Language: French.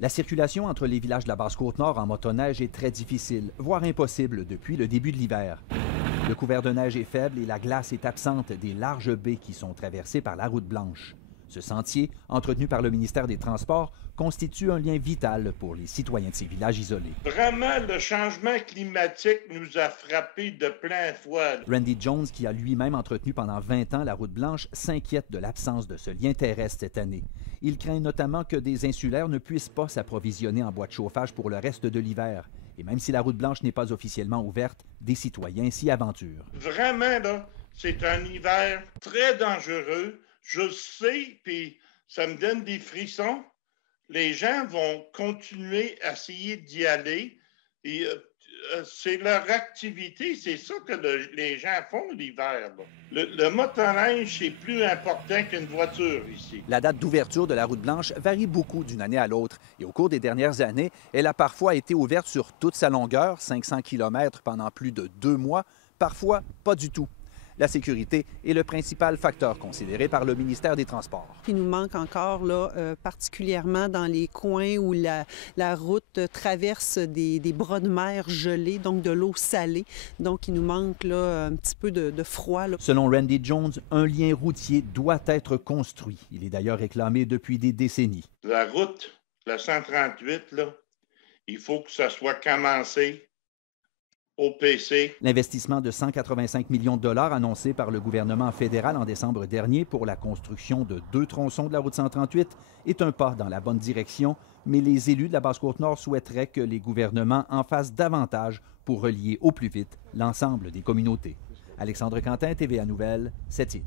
La circulation entre les villages de la Basse-Côte-Nord en motoneige est très difficile, voire impossible depuis le début de l'hiver. Le couvert de neige est faible et la glace est absente des larges baies qui sont traversées par la route blanche. Ce sentier, entretenu par le ministère des Transports, constitue un lien vital pour les citoyens de ces villages isolés. Vraiment, le changement climatique nous a frappés de plein fouet. Randy Jones, qui a lui-même entretenu pendant 20 ans la route blanche, s'inquiète de l'absence de ce lien terrestre cette année. Il craint notamment que des insulaires ne puissent pas s'approvisionner en bois de chauffage pour le reste de l'hiver. Et même si la route blanche n'est pas officiellement ouverte, des citoyens s'y aventurent. Vraiment, là, c'est un hiver très dangereux. Je sais, puis ça me donne des frissons. Les gens vont continuer à essayer d'y aller. Et c'est leur activité, c'est ça que les gens font l'hiver. Le motoneige, c'est plus important qu'une voiture ici. La date d'ouverture de la route blanche varie beaucoup d'une année à l'autre. Et au cours des dernières années, elle a parfois été ouverte sur toute sa longueur, 500 km pendant plus de 2 mois, parfois pas du tout. La sécurité est le principal facteur considéré par le ministère des Transports. Il nous manque encore, là, particulièrement dans les coins où la route traverse des bras de mer gelés, donc de l'eau salée. Donc, il nous manque là, un petit peu de froid. Là. Selon Randy Jones, un lien routier doit être construit. Il est d'ailleurs réclamé depuis des décennies. La route, la 138, là, il faut que ça soit commencé au PC. L'investissement de 185 millions de dollars annoncé par le gouvernement fédéral en décembre dernier pour la construction de 2 tronçons de la route 138 est un pas dans la bonne direction, mais les élus de la Basse-Côte-Nord souhaiteraient que les gouvernements en fassent davantage pour relier au plus vite l'ensemble des communautés. Alexandre Quentin, TVA Nouvelles, Sept-Îles.